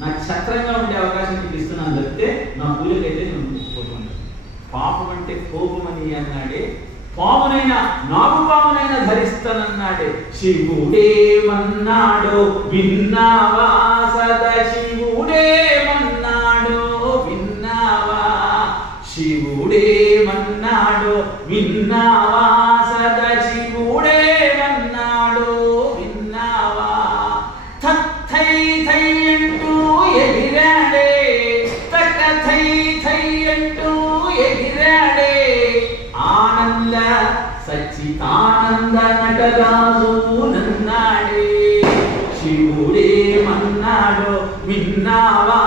నాకు ఛత్రంగా ఉండే అవకాశం నీకు ఇస్తున్నాను చెప్తే నా పూలకైతే నేను ఒప్పుకోకుండా. పాపం అంటే కోపమని అన్నాడే, పామునైనా నాగు పామునైనా ధరిస్తానన్నాడే. శివుడేమన్నాడో విన్నావా? సదాశివుడేమన్నాడో విన్నావా? శివుడేమన్నాడో విన్నావా? సదాశివుడేమన్నాడో విన్నావా? తై తై అంటూ ఎగిరాడే, తక తై తై అంటూ ఎగిరాడే. ఆనంద సచ్చితానంద నటరాజు నన్నాడే. శివుడేమన్నాడో విన్నావా?